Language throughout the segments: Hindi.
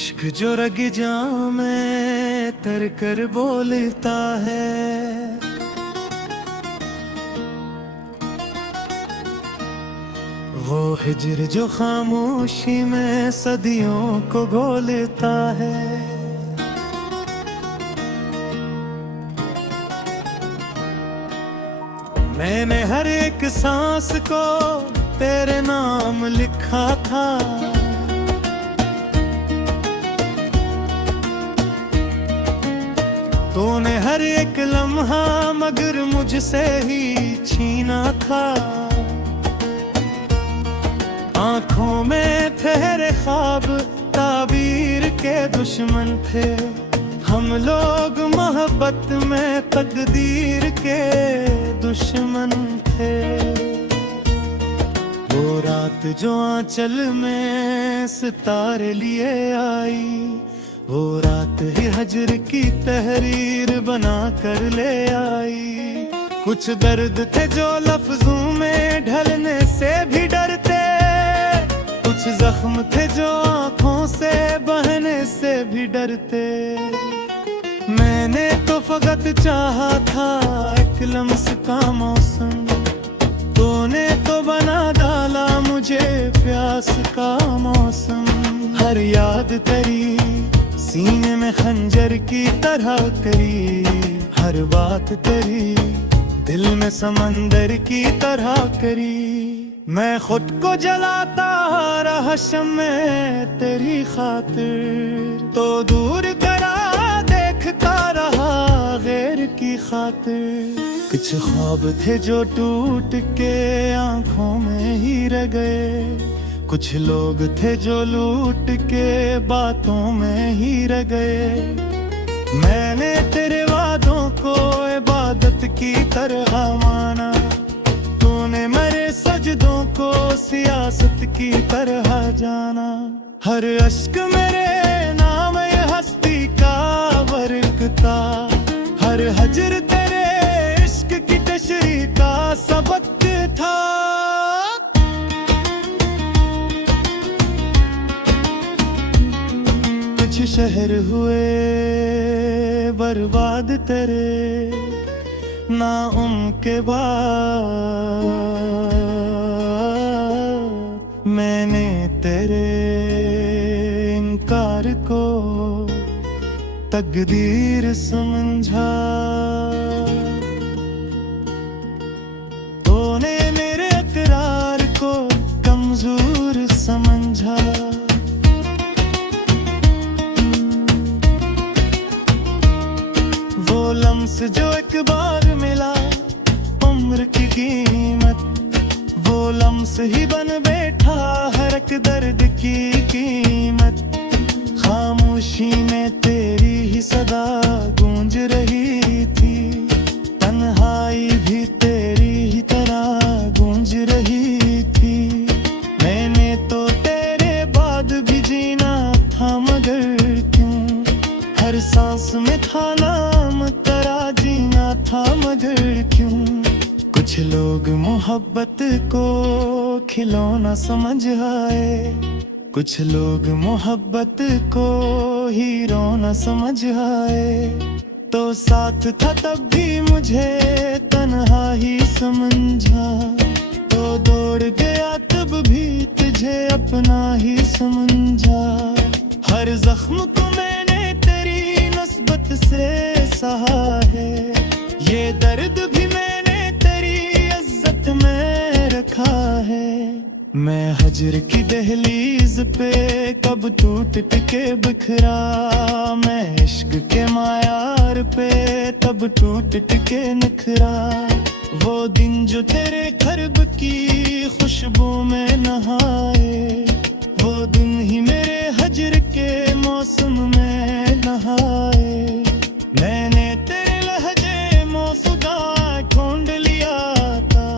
इश्क जो रग में तर कर बोलता है, वो हिजर जो खामोशी में सदियों को घोलता है। मैंने हर एक सांस को तेरे नाम लिखा था, तूने हर एक लम्हा मगर मुझसे ही छीना था। आंखों में ठहरे ख्वाब ताबीर के दुश्मन थे, हम लोग मोहब्बत में तकदीर के दुश्मन थे। वो रात जो आंचल में सितारे लिए आई, वो रात ही हजर की तहरीर बना कर ले आई। कुछ दर्द थे जो लफ्जों में ढलने से भी डरते, कुछ जख्म थे जो आंखों से बहने से भी डरते। मैंने तो फकत चाहा था एक लम्स का मौसम, तूने तो बना डाला मुझे प्यास का मौसम। हर याद तेरी सीने में खंजर की तरह करी, हर बात तेरी दिल में समंदर की तरह करी। मैं खुद को जलाता रहा शम्मे तेरी खातिर, तो दूर करा देखता रहा गैर की खातिर। कुछ ख्वाब थे जो टूट के आंखों में ही रह गए, कुछ लोग थे जो लूट के बातों में ही रह गए। मैंने तेरे वादों को इबादत की तरह माना, तूने मेरे सजदों को सियासत की तरह जाना। हर अश्क मेरे नाम ये हस्ती का बरकता, हर हजर तेरे इश्क की तशरीह का सबक था। कुछ शहर हुए बर्बाद तेरे नाम के बाद, मैंने तेरे इनकार को तकदीर समझा। तूने मेरे इकरार को कमजोर समझा। वो लम्स जो एक बार मिला उम्र की कीमत, वो लम्स ही बन बैठा हर एक दर्द की कीमत। खामोशी में तेरी ही सदा गूंज रही थी, तन्हाई भी तेरी ही तरह गूंज रही थी। मैंने तो तेरे बाद भी जीना था मगर क्यों, हर सांस में था नाम तेरा जीना था मगर क्यों। कुछ लोग मोहब्बत को खिलौना समझ आए, कुछ लोग मोहब्बत को हीरो न समझ आए। तो साथ था तब भी मुझे तन्हा ही समझा, तो दौड़ गया तब भी तुझे अपना ही समझा। हर जख्म को मैंने तेरी नस्बत से सहा है, ये दर्द भी मैंने तेरी इज्जत में रखा है। मैं हजर की दहलीज पे कब टूट के बिखरा, मैं इश्क के मायार पे तब टूट के निखरा। वो दिन जो तेरे खरब की खुशबू में नहाए, वो दिन ही मेरे हजर के मौसम में नहाए। मैंने तेरे लहजे मौसुदा ढूंढ लिया था,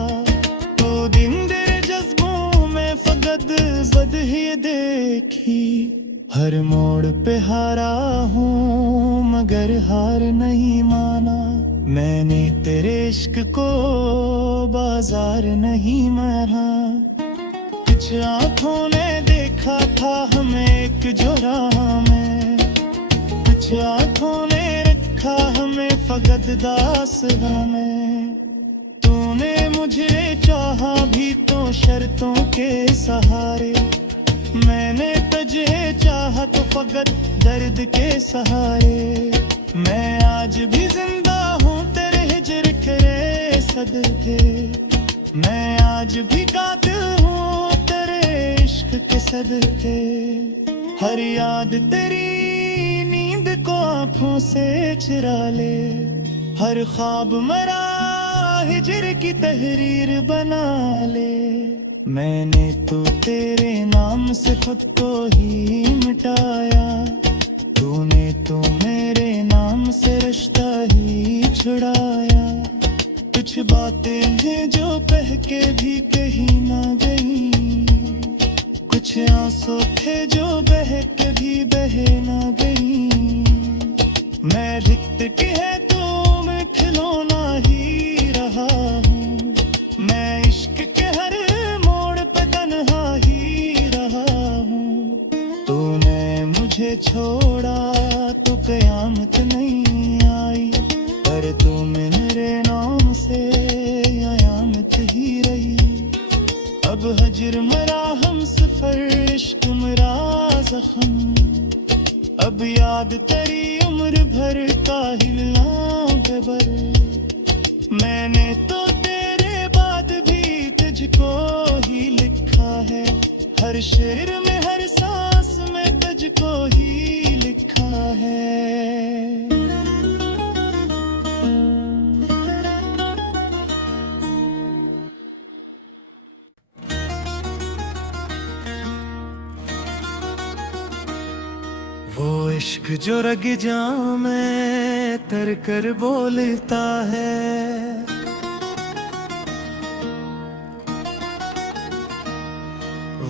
तो दिन तेरे जज्बों में फकत बद ही देखी। हर मोड़ पे हारा हूँ मगर हार नहीं माना, मैंने तेरे इश्क को बाजार नहीं मारा। कुछ आंखों ने देखा था हमें इश्क जो राह में, कुछ आँखों ने रखा हमें फगत दास में। तूने मुझे चाहा भी तो शर्तों के सहारे, मैंने तुझे चाहा तो फकत दर्द के सहारे। मैं आज भी जिंदा हूँ तेरे हिजर के सदके, मैं आज भी कातिल हूँ तेरे इश्क के सदके। हर याद तेरी नींद को आँखों से चुरा ले, हर ख्वाब मरा हिजर की तहरीर बना ले। मैंने तो तेरे नाम से खुद को ही मिटाया, तूने तो मेरे नाम से रिश्ता ही छुड़ाया। कुछ बातें हैं जो बह के भी कहीं ना गई, कुछ आंसू थे जो बह के भी बह ना गई। मैं रिक्त की है तू मैं खिलौना ही रहा हूँ, मैं इश्क के हर मोड़ पे तन्हा ही रहा हूँ। तूने मुझे छोड़ा तो कयामत नहीं आई, पर तू मेरे नाम से कयामत ही रही। अब हजर मरा हम सफर इश्क मरा जख्म, अब याद तेरी उम्र भर का हिलना बेबर। मैंने तो तेरे बाद भी तुझको ही लिखा है, हर शेर में हर सांस में तुझको ही लिखा है। वो इश्क जो रग जाम में तर कर बोलता है,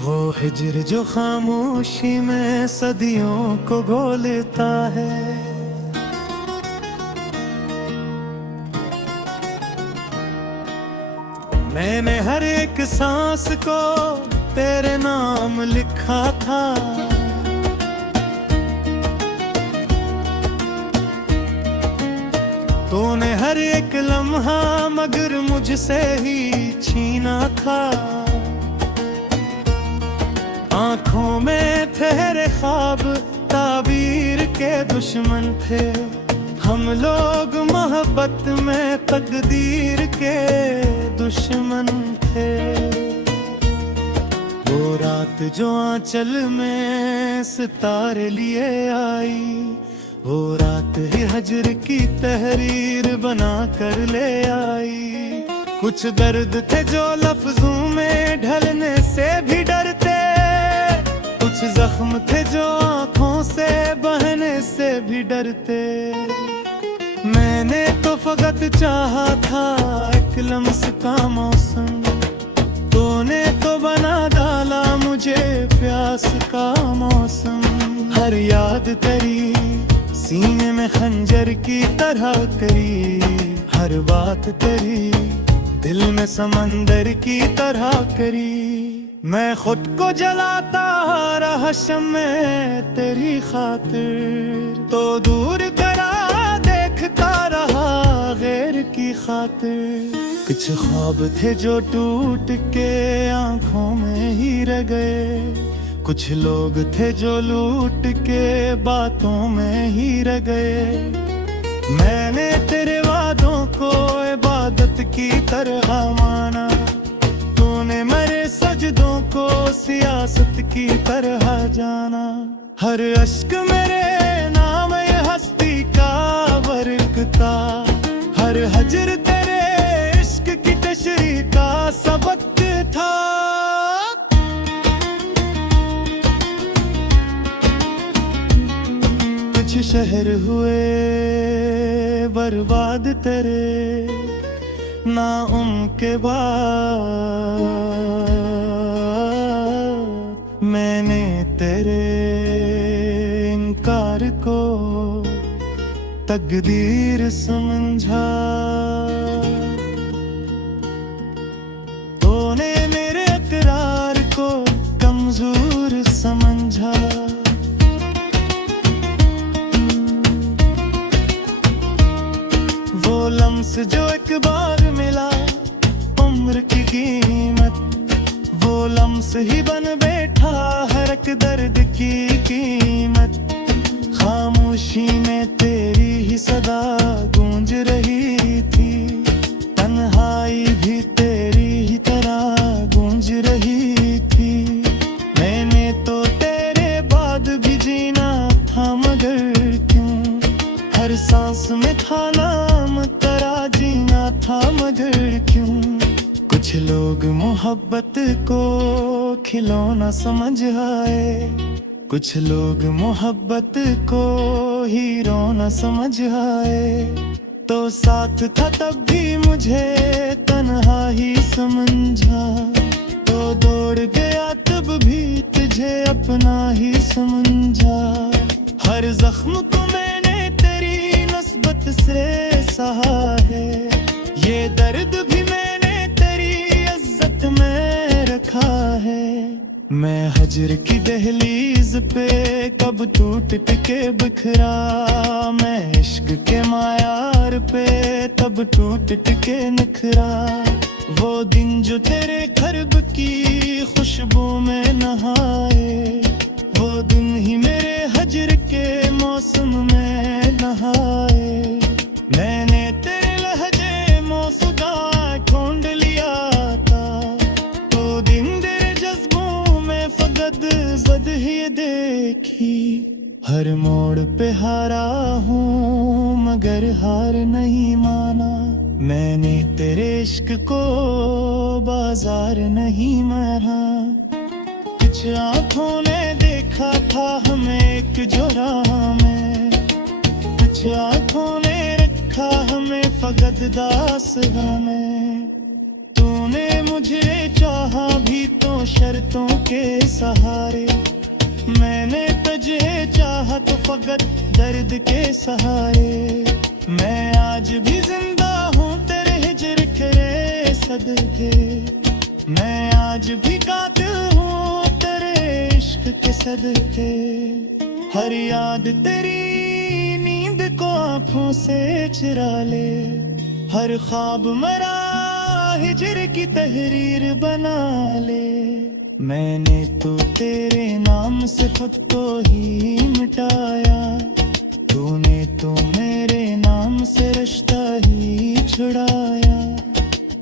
वो हिजर जो खामोशी में सदियों को घोलता है। मैंने हर एक सांस को तेरे नाम लिखा था, तूने हर एक लम्हा मगर मुझसे ही छीना था। आँखों में तेरे ख्वाब ताबीर के दुश्मन थे, हम लोग मोहब्बत में तकदीर के दुश्मन थे। वो रात जो आंचल में सितारे लिए आई, वो रात ही हजर की तहरीर बना कर ले आई। कुछ दर्द थे जो लफ्जों में ढलने से भी डरते, कुछ जख्म थे जो आंखों से बहने से भी डरते। मैंने तो फकत चाहा था एक लम्स का मौसम, तूने तो बना डाला मुझे प्यास का मौसम। हर याद तेरी सीने में खंजर की तरह करी, हर बात तेरी दिल में समंदर की तरह करी। मैं खुद को जलाता रहा शम्मे तेरी खातिर, तो दूर करा देखता रहा गैर की खातिर। कुछ ख्वाब थे जो टूट के आंखों में ही रह गए, कुछ लोग थे जो लूट के बातों में ही रह गए। मैंने तेरे वादों को इबादत की तरह माना, तूने मेरे सजदों को सियासत की तरह जाना। हर अश्क मेरे नाम ये हस्ती का बरकता, हर हजर तेरे इश्क की तशरीह का सबक था। कुछ शहर हुए बर्बाद तेरे नाउम के बाद, मैंने तेरे इनकार को तकदीर समझा। तूने मेरे इकरार को कमजोर समझा, शख्स जो एक बार मिला, उम्र की कीमत वो लम्स ही बन बैठा, हर एक दर्द की कीमत। खामोशी में तेरी ही सदा गूंज रही थी, तन्हाई भी तेरी ही तरह गूंज रही थी। मैंने तो तेरे बाद भी जीना था, मगर क्यों हर सांस में था नाम तेरा, जीना था मगर क्यों। कुछ लोग मोहब्बत को खिलौना समझ आए, कुछ लोग मोहब्बत को हीरो न समझ आए। तो साथ था तब भी मुझे तन्हा ही समझा, तो दौड़ गया तब भी तुझे अपना ही समझा। हर जख्म को मैंने तेरी नस्बत से सहा है, ये दर्द भी मैंने तेरी इज्जत में रखा है। मैं हजर की दहलीज पे कब टूट के बिखरा, मैं इश्क के मायार पे तब टूट के निखरा। वो दिन जो तेरे खरब की खुशबू में नहाए, वो दिन ही मेरे हजर के मौसम में नहाए। मैंने तेरे लहजे मौसुदा ढूंढ लिया था, तो दिन तेरे जज्बों में फकत बद ही देखी। हर मोड़ पे हारा हूँ मगर हार नहीं माना, मैंने तेरे इश्क को बाजार नहीं मारा। कुछ आँखों ने देखा था हमें एक जो राह में, कुछ आँखों ने रखा हमें फकत दास्तां में। तूने मुझे चाहा भी तो शर्तों के सहारे, मैंने तुझे चाहा तो फकत दर्द के सहारे। मैं आज भी जिंदा हूँ तेरे हिजर के सदके, मैं आज भी कातिल हूँ तेरे इश्क के सदके। हर याद तेरी नींद को आँखों से चुरा ले, हर ख्वाब मरा हिजर की तहरीर बना ले। मैंने तो तेरे नाम से खुद को ही मिटाया, तूने तो मेरे नाम से रिश्ता ही छुड़ाया।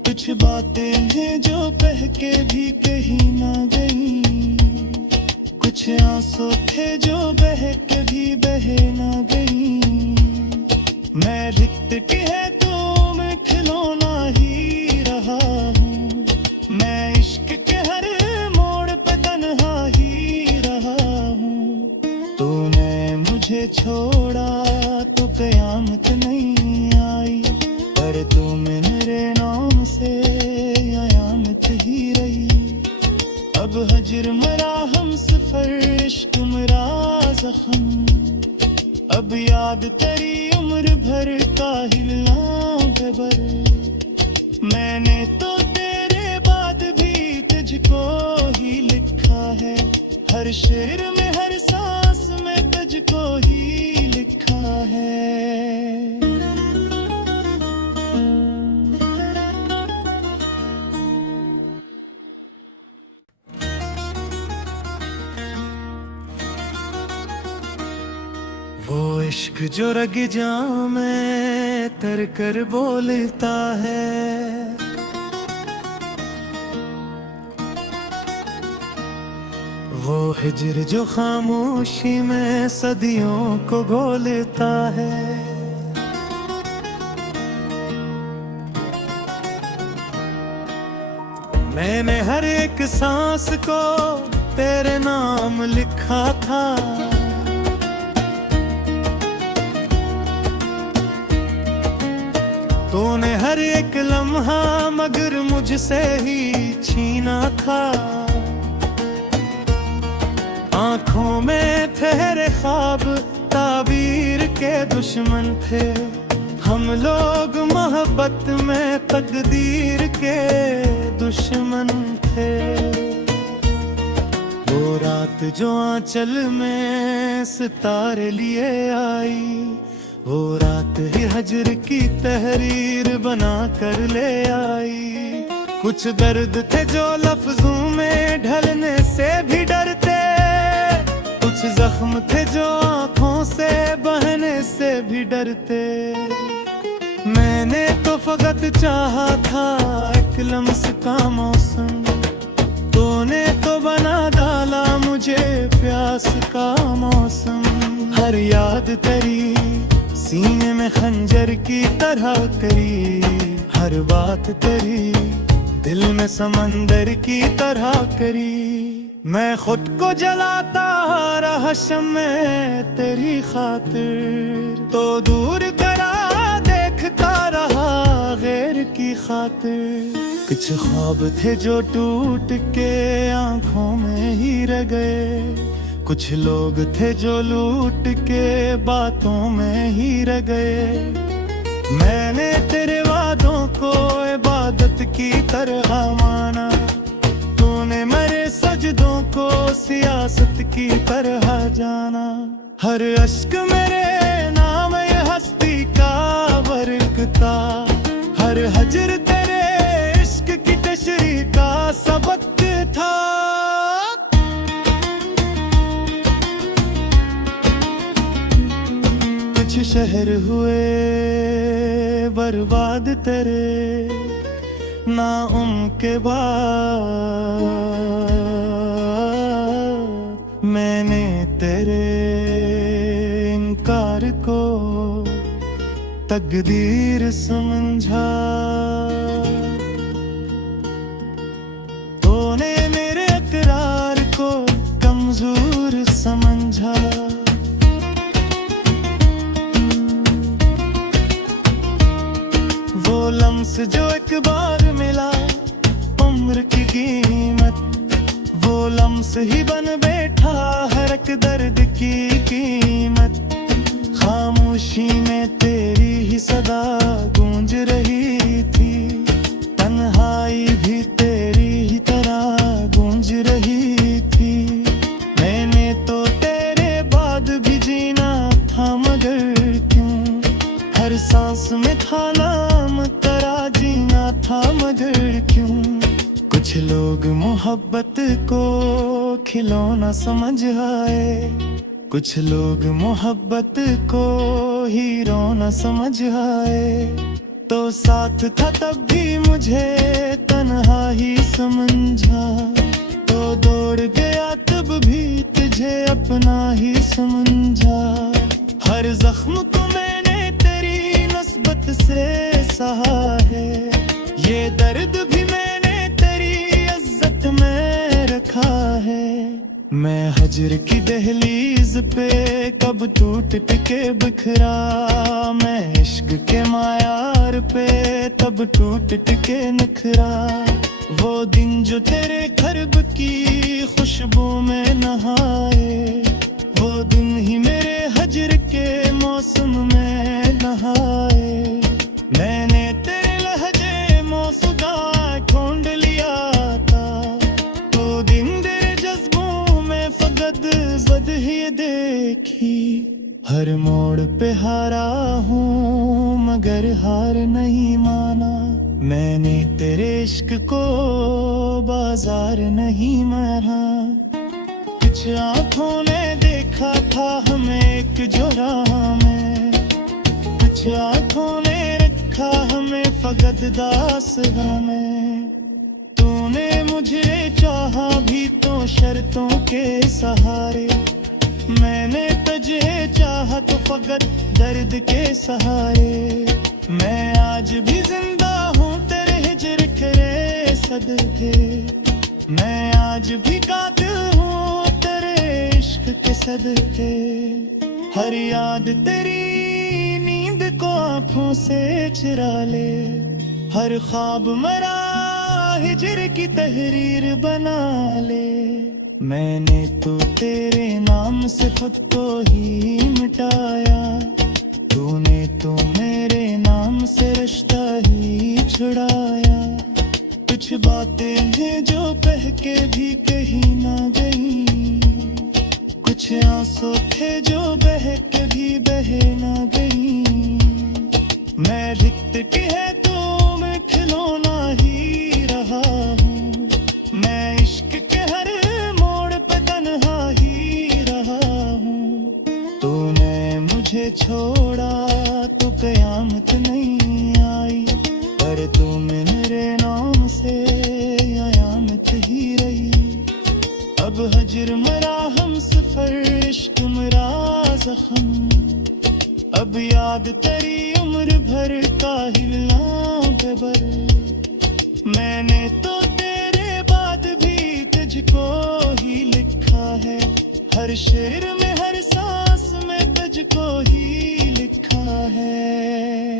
कुछ बातें हैं जो कह के भी कहीं ना गई, कुछ आंसू थे जो बह के भी बहे ना गई। मैं रिक्त की है तू मैं खिलौना ही रहा हूँ, मैं इश्क के हर मोड़ पे तन्हा ही रहा हूँ। तूने मुझे छोड़ा तो कयामत नहीं आई, पर तू मेरे नाम से कयामत ही रही। अब हजर मरा हम सफर इश्क मरा जख्म, अब याद तेरी उम्र भर का हिलना बेबर। मैंने तो तेरे बाद भी तुझको ही लिखा है, हर शेर में हर सांस में तुझको ही लिखा है। वो इश्क जो रग में तर कर बोलता है, वो हिजर जो खामोशी में सदियों को घोलता है। मैंने हर एक सांस को तेरे नाम लिखा था, तूने हर एक लम्हा मगर मुझसे ही छीना था। आँखों में तेरे ख्वाब ताबीर के दुश्मन थे, हम लोग मोहब्बत में तकदीर के दुश्मन थे। वो रात जो आंचल में सितारे लिए आई, वो रात ही हजर की तहरीर बना कर ले आई। कुछ दर्द थे जो लफ्जों में ढलने से भी डरते, कुछ जख्म थे जो आंखों से बहने से भी डरते। मैंने तो फकत चाहा था एक लम्स का मौसम, तूने तो बना डाला मुझे प्यास का मौसम। हर याद तेरी सीने में खंजर की तरह करी, हर बात तेरी दिल में समंदर की तरह करी। मैं खुद को जलाता रहा शम्मे तेरी खातिर, तो दूर करा देखता रहा गैर की खातिर। कुछ ख्वाब थे जो टूट के आंखों में ही रह गए, कुछ लोग थे जो लूट के बातों में ही रह गए। मैंने तेरे वादों को इबादत की तरह माना, तूने मेरे सजदों को सियासत की तरह जाना। हर अश्क मेरे नाम ये हस्ती का बरकता, हर हजर तेरे इश्क की तशरीह का सबक था। कुछ शहर हुए बर्बाद तेरे नाउम के बाद, मैंने तेरे इनकार को तकदीर समझा। तूने मेरे इकरार को कमजोर समझा। वो लम्स जो एक बार मिला उम्र की कीमत, वो लम्स ही बन बैठा हर एक दर्द की कीमत। खामोशी में तेरी ही सदा गूंज रही थी, तन्हाई भी तेरी ही तरह गूंज रही थी। मैंने तो तेरे बाद भी जीना था मगर क्यों, हर सांस में था नाम तेरा जीना था मगर क्यों। कुछ लोग मोहब्बत को खिलौना समझ आए, कुछ लोग मोहब्बत को हीरो न समझ आए। तो साथ था तब भी मुझे तन्हा ही समझा, तो दौड़ गया तब भी तुझे अपना ही समझा। हर जख्म को मैंने तेरी नस्बत से सहा है, ये दर्द भी मैंने तेरी इज्जत में रखा है। मैं हजर की दहलीज पे कब टूट के बिखरा, मैं इश्क के मायार पे तब टूट के निखरा। वो दिन जो तेरे खरब की खुशबू में नहाए, वो दिन ही मेरे हजर के मौसम में नहाए। मैंने तेरे लहजे मौसुदा ढूंढ लिया था, तो दिन तेरे जज्बों में फकत बद ही देखी। हर मोड़ पे हारा हूँ मगर हार नहीं माना, मैंने तेरे इश्क को बाजार नहीं मारा। कुछ आँखों ने देखा था हमें एक जोड़ा में, कुछ आँखों ने रखा हमें फकत दास्तां में। तूने मुझे चाहा भी तो शर्तों के सहारे, मैंने तुझे चाहा तो फकत दर्द के सहारे। मैं आज भी जिंदा हूँ तेरे हिजर करे सदके, मैं आज भी कातिल हूँ तेरे इश्क के सदके। हर याद तेरी नींद को आँखों से चुरा ले, हर ख्वाब मरा हिजर की तहरीर बना ले। मैंने तो तेरे नाम से खुद को ही मिटाया, तूने तो मेरे नाम से रिश्ता ही छुड़ाया। कुछ बातें हैं जो कह के भी कहीं ना गई, कुछ कुछ आंसू थे जो बह के भी बह ना गई। मैं रिक्त की है तो मैं खिलौना ही रहा हूँ। मैं इश्क के हर मोड़ पे तन्हा ही रहा हूँ। तूने मुझे छोड़ा तो कयामत नहीं आई, पर तू मेरे नाम से कयामत ही रही। अब हजर मरा हम सफर, इश्क मरा जख्म, अब याद तेरी उम्र भर का हिलना बेबर। मैंने तो तेरे बाद भी तुझको ही लिखा है, हर शेर में हर सांस में तुझको ही लिखा है।